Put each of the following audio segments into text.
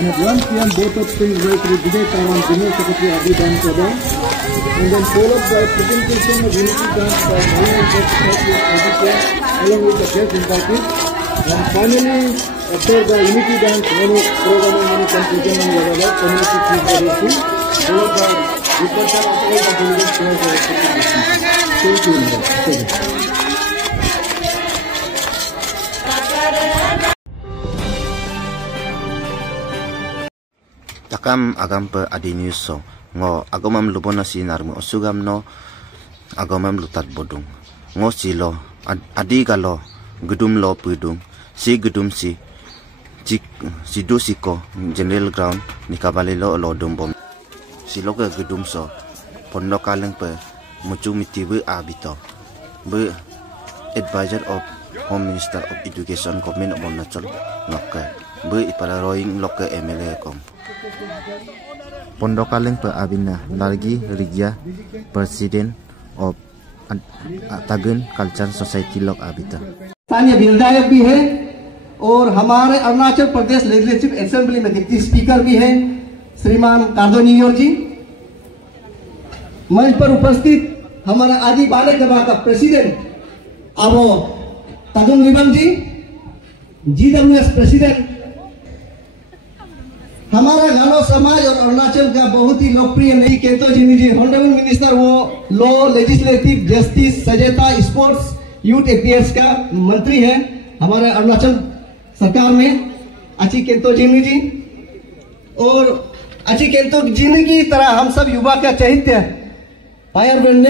And at 1 p.m. both of things were to Vijay Kawan, General Secretary Abu Dhan Kada, and then followed by presentation of unity dance by Mayan Secretary Aditya along with the guest invited. And finally, after the unity dance, many program and many conclusion and whatever, community food variation, followed by reporter of all the delegates who have respected this meeting. Thank you. Takam agam pe adi news so ngo agomam lubona si narmu osugam no agomam lutat bodung ngo si lo adi galo gedum lo pudung si gedum si do siko general ground ni kabale lo dum bom si lo ke gedum so pondok kaleng pe mucu miti be abito be advisor of Home Minister of Education Government of Arunachal loke be ipala roing loke MLA kom Pondok Kaleng pe Abina Nargi Rigya President of Tagan Culture Society लोग आबिता स्थानीय विधायक भी है और हमारे Arunachal Pradesh legislative assembly में deputy speaker भी है श्रीमान कार्दोनियोर जी। मंच पर उपस्थित हमारा आदि बालक सभा का प्रेसिडेंट आवो ताजुम निबम जी, GWS प्रेसिडेंट, हमारा गानो समाज और अरुणाचल का बहुत ही लोकप्रिय नई केतो जी, ऑनरेबल मिनिस्टर वो लॉ, लेजिस्लेटिव, जस्टिस, सजेता, स्पोर्ट्स, यूथ अफेयर्स का मंत्री है हमारे अरुणाचल सरकार में अच्छी केतो जी। और अच्छी केतो जी की तरह हम सब युवा का चैत्य fire brand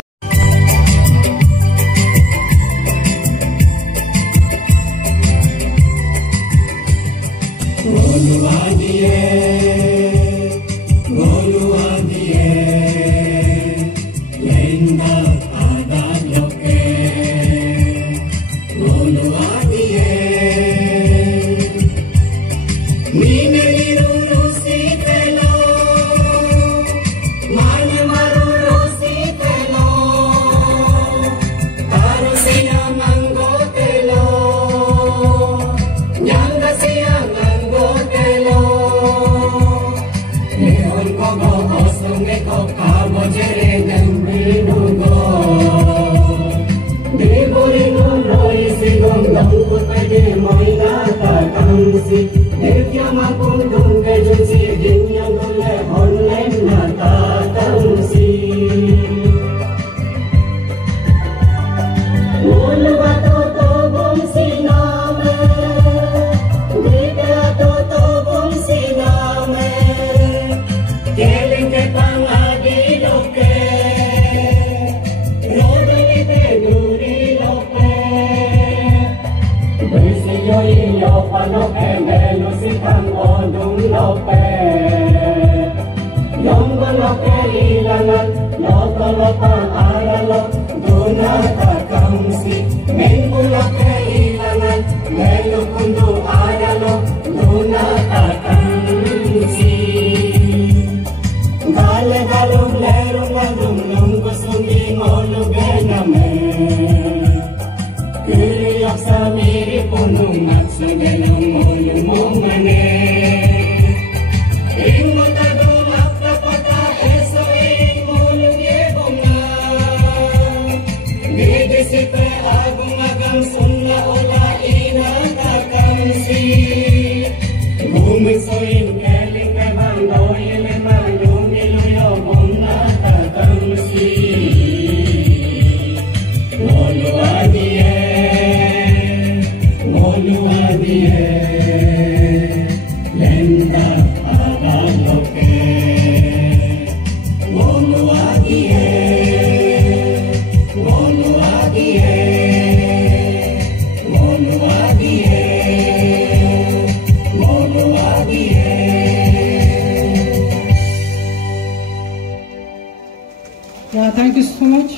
Thank you so much.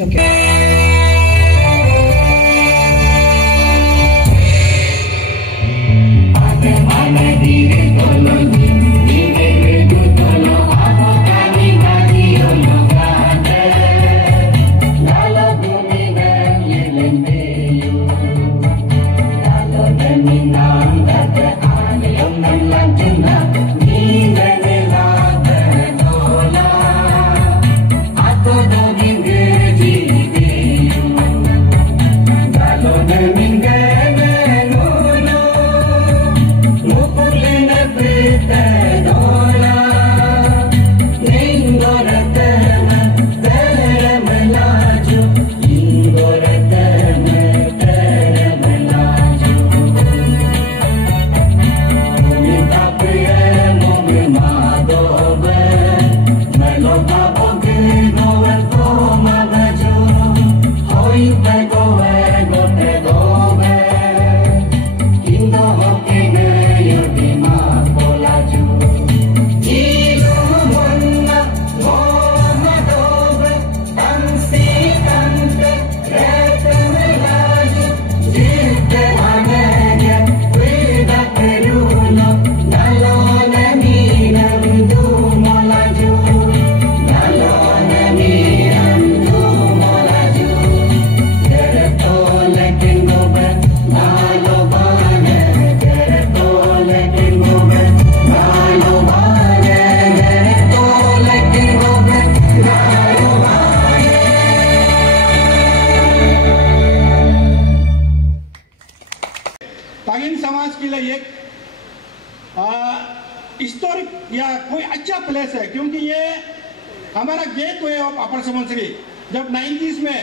क्योंकि तागिन समाज के लिए एक हिस्टोरिक या कोई अच्छा प्लेस है, क्योंकि ये हमारा गेटवे ऑफ अपर सुबनसिरी। जब 90s में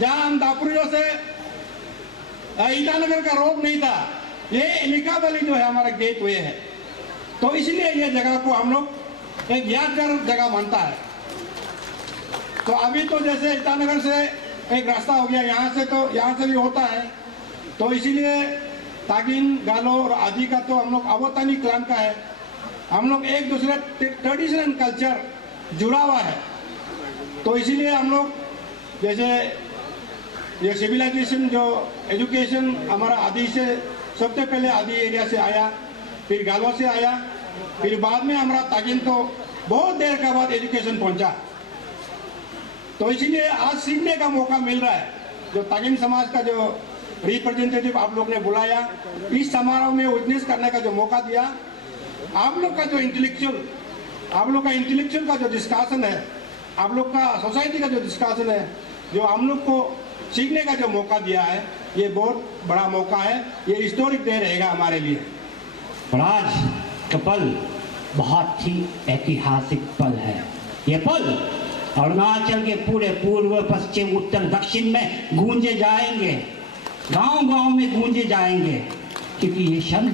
जहां हम दापुरियो से ईटानगर का रोड नहीं था, ये लिकावली जो है हमारा गेटवे है, तो इसलिए ये जगह को हम लोग एक यादगार जगह मानता है। तो अभी तो जैसे ईटानगर से एक रास्ता हो गया, यहाँ से भी होता है, तो इसीलिए तागिन, गालो और आदि का तो हम लोग अवतानी क्लान का है, हम लोग एक दूसरे ट्रेडिशनल कल्चर जुड़ा हुआ है। तो इसीलिए हम लोग जैसे ये सिविलाइजेशन जो एजुकेशन हमारा आदि से सबसे पहले आदि एरिया से आया, फिर गालो से आया, फिर बाद में हमारा तागिन तो बहुत देर के बाद एजुकेशन पहुंचा। तो इसीलिए आज सीखने का मौका मिल रहा है। जो तागिन समाज का जो रिप्रेजेंटेटिव आप लोग ने बुलाया, इस समारोह में विटनेस करने का जो मौका दिया, आप लोग का जो इंटेलेक्चुअल का जो डिस्कशन है, आप लोग का सोसाइटी का जो डिस्कशन है, जो हम लोग को सीखने का जो मौका दिया है, ये बहुत बड़ा मौका है। ये हिस्टोरिक डे रहेगा हमारे लिए। आज का पल बहुत ही ऐतिहासिक पल है। ये पल अरुणाचल के पूरे पूर्व, पश्चिम, उत्तर, दक्षिण में गूंजे जाएंगे, गांव-गांव में गूंजे जाएंगे, क्योंकि ये क्षण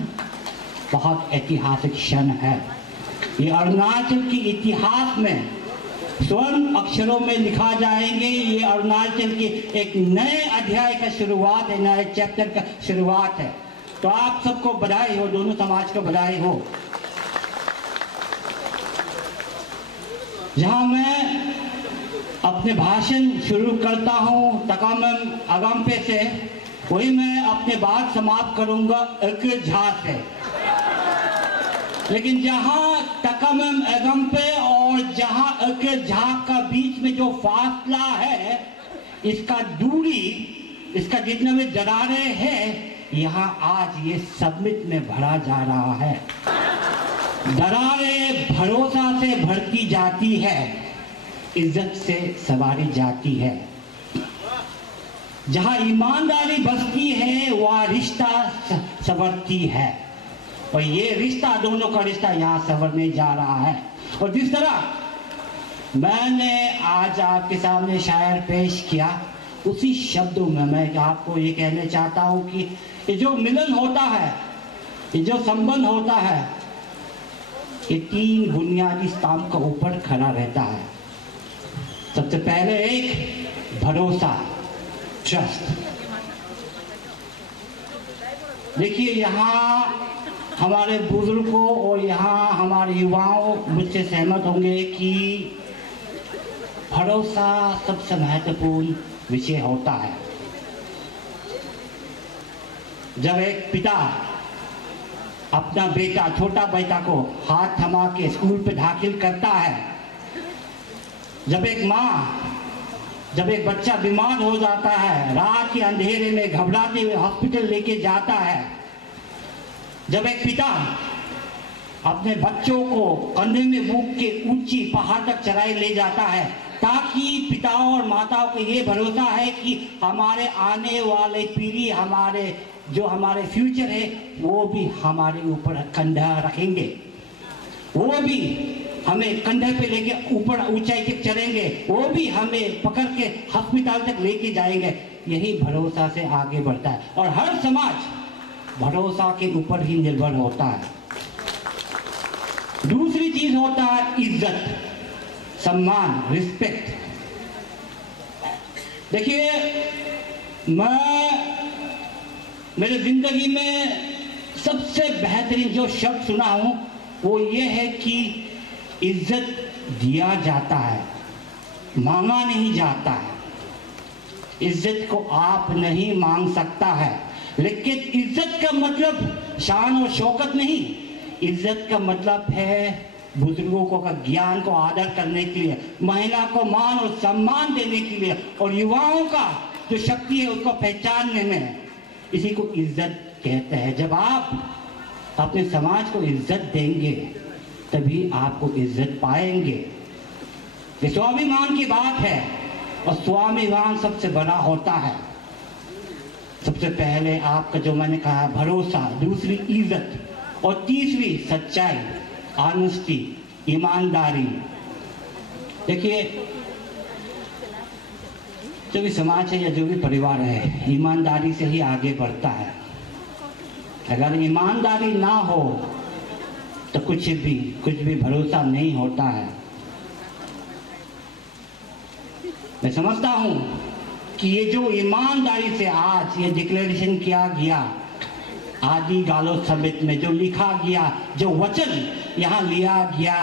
बहुत ऐतिहासिक क्षण है। ये अरुणाचल के इतिहास में स्वर्ण अक्षरों में लिखा जाएंगे। ये अरुणाचल के एक नए अध्याय का शुरुआत है, नए चैप्टर का शुरुआत है। तो आप सबको बधाई हो, दोनों समाज को बधाई हो। जहां मैं अपने भाषण शुरू करता हूं तकामम अगम्पे से, वही मैं अपने बात समाप्त करूंगा एक झार से। लेकिन जहां तकामम अगम्पे और जहां एक झार का बीच में जो फासला है, इसका दूरी, इसका जितना भी दरारें हैं, यहाँ आज ये सबमिट में भरा जा रहा है। दरारें भरोसा से भरती जाती है, इज्जत से सवारी जाती है। जहां ईमानदारी बसती है, वह रिश्ता संवरती है, और ये रिश्ता, दोनों का रिश्ता यहाँ संवरने जा रहा है। और जिस तरह मैंने आज आपके सामने शायर पेश किया, उसी शब्दों में मैं आपको ये कहने चाहता हूँ कि ये जो मिलन होता है, ये जो संबंध होता है, ये 3 बुनियादी स्तंभ के ऊपर खड़ा रहता है। सबसे पहले एक भरोसा, ट्रस्ट। देखिए, यहाँ हमारे बुजुर्गों और यहाँ हमारे युवाओं मुझसे सहमत होंगे कि भरोसा सबसे महत्वपूर्ण विषय होता है। जब एक पिता अपना बेटा, छोटा बेटा को हाथ थमा के स्कूल पे दाखिल करता है, जब एक बच्चा बीमार हो जाता है, रात के अंधेरे में घबराते हुए हॉस्पिटल लेके जाता है, जब एक पिता अपने बच्चों को कंधे में मूक के ऊंची पहाड़ तक चढ़ाई ले जाता है, ताकि पिताओं और माताओं को ये भरोसा है कि हमारे आने वाले पीढ़ी, हमारे फ्यूचर है, वो भी हमारे ऊपर कंधा रखेंगे, वो भी हमें कंधे पे लेके ऊपर ऊंचाई तक चढ़ेंगे, वो भी हमें पकड़ के अस्पताल तक लेके जाएंगे। यही भरोसा से आगे बढ़ता है और हर समाज भरोसा के ऊपर ही निर्भर होता है। दूसरी चीज होता है इज्जत, सम्मान, रिस्पेक्ट। देखिए, मैं मेरे जिंदगी में सबसे बेहतरीन जो शब्द सुना हूं वो ये है कि इज्जत दिया जाता है, मांगा नहीं जाता है। इज्जत को आप नहीं मांग सकता है, लेकिन इज्जत का मतलब शान और शौकत नहीं। इज्जत का मतलब है बुजुर्गों को का ज्ञान को आदर करने के लिए, महिला को मान और सम्मान देने के लिए, और युवाओं का जो शक्ति है उसको पहचानने में। इसी को इज्जत कहते हैं। जब आप अपने समाज को इज्जत देंगे तभी आपको इज्जत पाएंगे। ये स्वाभिमान की बात है और स्वाभिमान सबसे बड़ा होता है। सबसे पहले आपका जो मैंने कहा भरोसा, दूसरी इज्जत, और तीसरी सच्चाई, ऑनेस्टी, ईमानदारी। देखिए, जो भी समाज है या जो भी परिवार है, ईमानदारी से ही आगे बढ़ता है। अगर ईमानदारी ना हो तो कुछ भी भरोसा नहीं होता है। मैं समझता हूं कि ये जो ईमानदारी से आज ये डिक्लेरेशन किया गया, आदि गालो समिट में जो लिखा गया, जो वचन यहाँ लिया गया,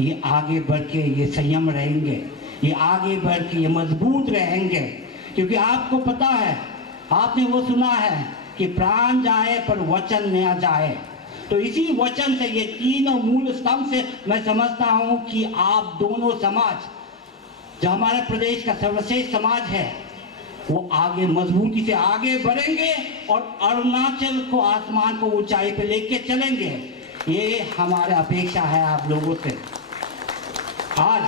ये आगे बढ़ के ये संयम रहेंगे, ये आगे बढ़ के ये मजबूत रहेंगे। क्योंकि आपको पता है, आपने वो सुना है कि प्राण जाए पर वचन न जाए। तो इसी वचन से, ये तीनों मूल स्तंभ से मैं समझता हूं कि आप दोनों समाज, जो हमारे प्रदेश का सर्वश्रेष्ठ समाज है, वो आगे मजबूती से आगे बढ़ेंगे और अरुणाचल को, आसमान को ऊंचाई पे लेके चलेंगे। ये हमारी अपेक्षा है आप लोगों से। आज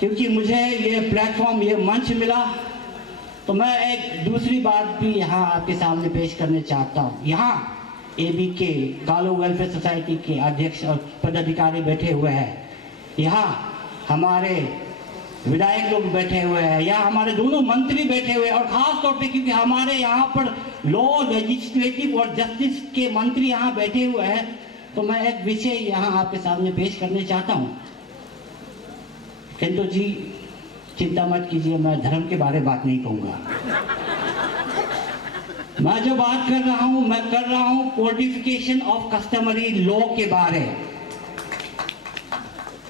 क्योंकि मुझे ये प्लेटफॉर्म, ये मंच मिला, तो मैं एक दूसरी बात भी यहाँ आपके सामने पेश करने चाहता हूँ। यहाँ ABK गालो वेलफेयर सोसाइटी के अध्यक्ष और पदाधिकारी बैठे हुए हैं, यहाँ हमारे विधायक लोग बैठे हुए हैं, यहाँ हमारे दोनों मंत्री बैठे हुए हैं, और खास तौर पे क्योंकि हमारे यहाँ पर लॉ, लेजिस्लेटिव और जस्टिस के मंत्री यहाँ बैठे हुए हैं, तो मैं एक विषय यहाँ आपके सामने पेश करने चाहता हूँ। किंतु जी चिंता मत कीजिए, मैं धर्म के बारे में बात नहीं कहूँगा। मैं जो बात कर रहा हूँ, मैं कर रहा हूँ कोडिफिकेशन ऑफ कस्टमरी लॉ के बारे।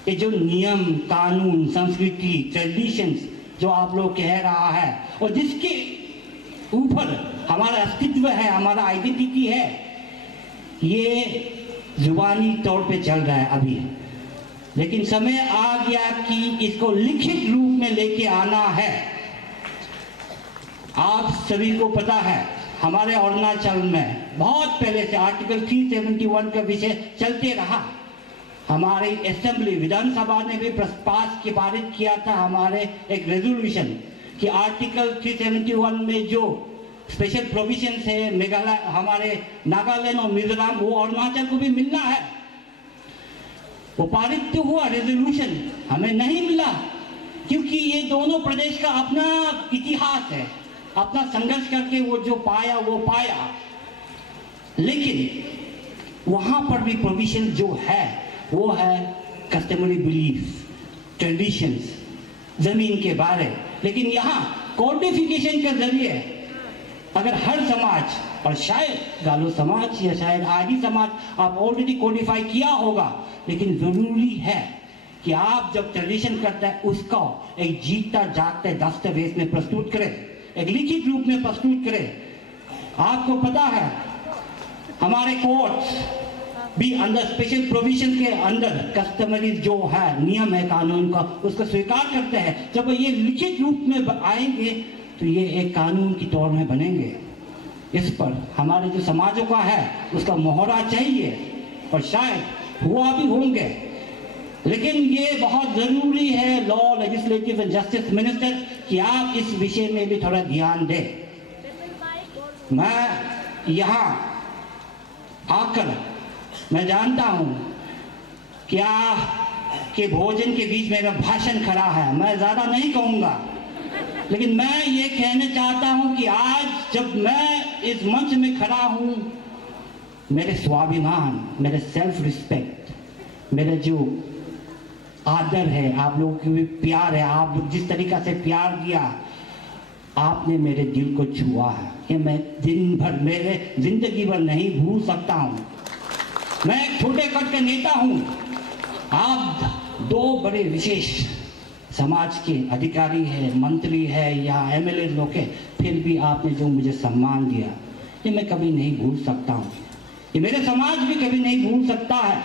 ये जो नियम, कानून, संस्कृति, ट्रेडिशंस जो आप लोग कह रहा है और जिसके ऊपर हमारा अस्तित्व है, हमारा आइडेंटिटी है, ये जुबानी तौर पे चल रहा है अभी। लेकिन समय आ गया कि इसको लिखित रूप में लेके आना है। आप सभी को पता है, हमारे अरुणाचल में बहुत पहले से आर्टिकल 371 का विषय चलते रहा। हमारी असेंबली, विधानसभा ने भी पास के पारित किया था हमारे एक रेजोल्यूशन कि आर्टिकल 371 में जो स्पेशल प्रोविजन है मेघालय, हमारे नागालैंड और मिजोरम, वो अरुणाचल को भी मिलना है। वो पारित तो हुआ रेजोल्यूशन, हमें नहीं मिला क्योंकि ये दोनों प्रदेश का अपना इतिहास है, अपना संघर्ष करके वो जो पाया वो पाया। लेकिन वहां पर भी प्रोविजन जो है वो है कस्टमरी बिलीफ, ट्रेडिशंस, जमीन के बारे। लेकिन यहाँ कोडिफिकेशन के जरिए अगर हर समाज, और शायद गालो समाज या शायद आदि समाज आप ऑलरेडी कोडिफाई किया होगा, लेकिन जरूरी है कि आप जब ट्रेडिशन करते हैं उसको एक जीता जागते दस्तावेज में प्रस्तुत करें, एक लिखित रूप में प्रस्तुत करें। आपको पता है हमारे कोर्ट्स भी अंदर स्पेशल प्रोविजन के अंदर कस्टमरी जो है नियम है कानून का उसको स्वीकार करते हैं। जब ये लिखित रूप में आएंगे तो ये एक कानून की तौर में बनेंगे। इस पर हमारे जो समाजों का है उसका मोहरा चाहिए और शायद हुआ भी होंगे, लेकिन ये बहुत जरूरी है law legislative and justice minister कि आप इस विषय में भी थोड़ा ध्यान दें। मैं यहाँ आकर मैं जानता हूं क्या कि भोजन के बीच मेरा भाषण खड़ा है, मैं ज्यादा नहीं कहूंगा, लेकिन मैं ये कहना चाहता हूं कि आज जब मैं इस मंच में खड़ा हूं, मेरे स्वाभिमान, मेरे सेल्फ रिस्पेक्ट, मेरे जो आदर है, आप लोगों की भी प्यार है, आप लोग जिस तरीका से प्यार दिया, आपने मेरे दिल को छुआ है। ये मैं दिन भर, मेरे जिंदगी भर नहीं भूल सकता हूं। मैं एक छोटे कद का नेता हूं, आप दो बड़े विशेष समाज के अधिकारी है, मंत्री है या एमएलए लोग है, फिर भी आपने जो मुझे सम्मान दिया ये मैं कभी नहीं भूल सकता हूं, ये मेरे समाज भी कभी नहीं भूल सकता है।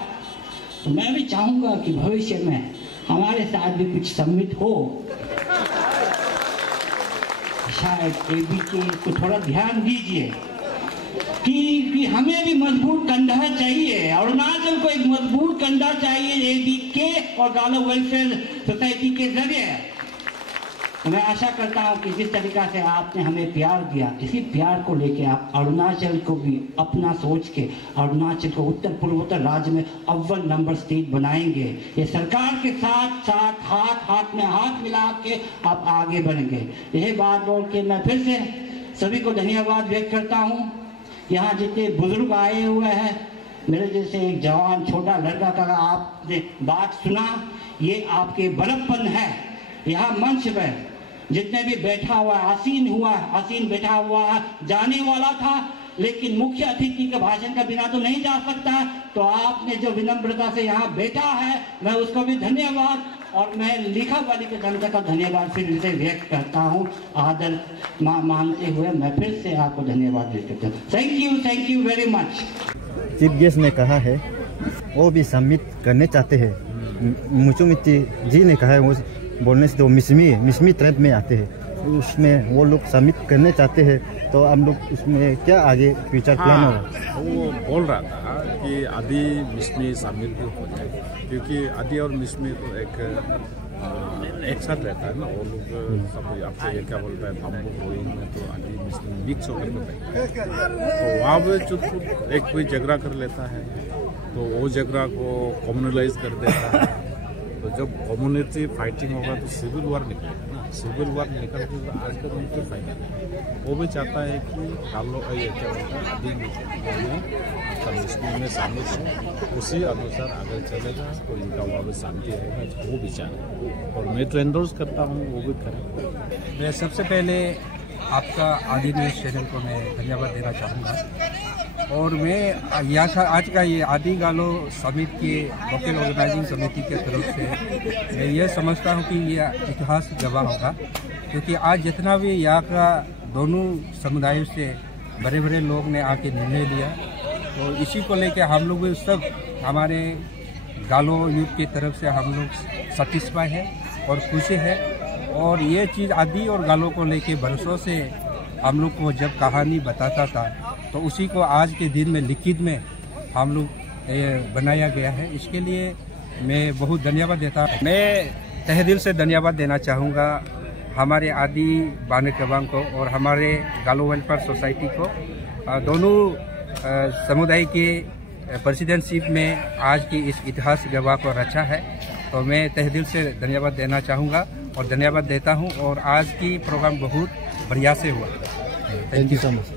तो मैं भी चाहूंगा कि भविष्य में हमारे साथ भी कुछ सम्मिट हो, शायद एबीके को थोड़ा ध्यान दीजिए कि हमें भी मजबूत कंधा चाहिए, अरुणाचल को एक मजबूत कंधा चाहिए एबीके और गालो वेलफेयर सोसाइटी के जरिए। मैं आशा करता हूं कि जिस तरीका से आपने हमें प्यार दिया, इसी प्यार को लेके आप अरुणाचल को भी अपना सोच के अरुणाचल को उत्तर पूर्वोत्तर राज्य में अव्वल नंबर स्टेट बनाएंगे। ये सरकार के साथ साथ हाथ में हाथ मिला के आप आगे बढ़ेंगे। यही बात बोल के मैं फिर से सभी को धन्यवाद व्यक्त करता हूँ। यहाँ जितने बुजुर्ग आए हुए हैं, मेरे जैसे एक जवान छोटा लड़का का आपने बात सुना, ये आपके बड़प्पन है। यहाँ मंच पर जितने भी बैठा हुआ आसीन बैठा हुआ है, जाने वाला था लेकिन मुख्य अतिथि के भाषण का बिना तो नहीं जा सकता, तो आपने जो विनम्रता से यहाँ बैठा है मैं उसको भी धन्यवाद, और मैं लिखा वाली के जनता का धन्यवाद फिर से व्यक्त करता हूँ। आदर मानते हुए मैं फिर से आपको धन्यवाद व्यक्त करता हूँ। Thank you very much. Chief guest ने कहा है वो भी सबमिट करने चाहते हैं। मुचुमिती जी ने कहा है वो बोलने से तो मिसमी ट्रेड में आते हैं, उसमें वो लोग सबमिट करने चाहते हैं, तो हम लोग उसमें क्या आगे फ्यूचर प्लान होगा? वो बोल रहा था कि आदि मिसमी शामिल भी हो जाए, क्योंकि आदि और मिसमी तो एक साथ रहता है ना, वो लोग सब आपसे ये क्या बोलता है बम्बू ग्रोइंग में तो आदि मिसमी मिक्स होकर के रहता है। तो वहाँ पे जो एक कोई झगड़ा कर लेता है तो वो झगड़ा को कम्युनलाइज कर देता है, तो जब कम्युनिटी फाइटिंग होगा तो सिविल वॉर निकलेगा ना, सिविल वॉर निकल के तो आज तक उनको फायदा नहीं। वो भी चाहता है कि कालो ये क्या बोलता है आदि में शामिल हो, उसी अनुसार आगे चलेगा तो इनका वहाँ भी शांति रहेगा, वो विचार है और मैं तो एंडोर्स करता हूँ, वो भी करें। मैं सबसे पहले आपका आदि न्यूज़ चैनल को मैं धन्यवाद देना चाहूँगा, और मैं यहाँ आज का ये आदि गालो समिट के लोकल ऑर्गेनाइजिंग समिति के तरफ से मैं ये समझता हूँ कि ये इतिहास गवाह होगा, क्योंकि आज जितना भी यहाँ का दोनों समुदायों से बड़े बड़े लोग ने आके निर्णय लिया, तो इसी को लेकर हम लोग सब हमारे गालो यूथ की तरफ से हम लोग सेटिस्फाई है और खुशी है। और ये चीज़ आदि और गालो को लेके बरसों से हम लोग को जब कहानी बताता था, तो उसी को आज के दिन में लिखित में हम लोग बनाया गया है। इसके लिए मैं बहुत धन्यवाद देता हूँ। मैं तहे दिल से धन्यवाद देना चाहूँगा हमारे आदि बाने कबांग को और हमारे गालो वेलफेयर सोसाइटी को, दोनों समुदाय के प्रेसिडेंटशिप में आज की इस इतिहास गवाह को रचा है। तो मैं तहे दिल से धन्यवाद देना चाहूँगा और धन्यवाद देता हूँ, और आज की प्रोग्राम बहुत बढ़िया से हुआ। Thank you so much.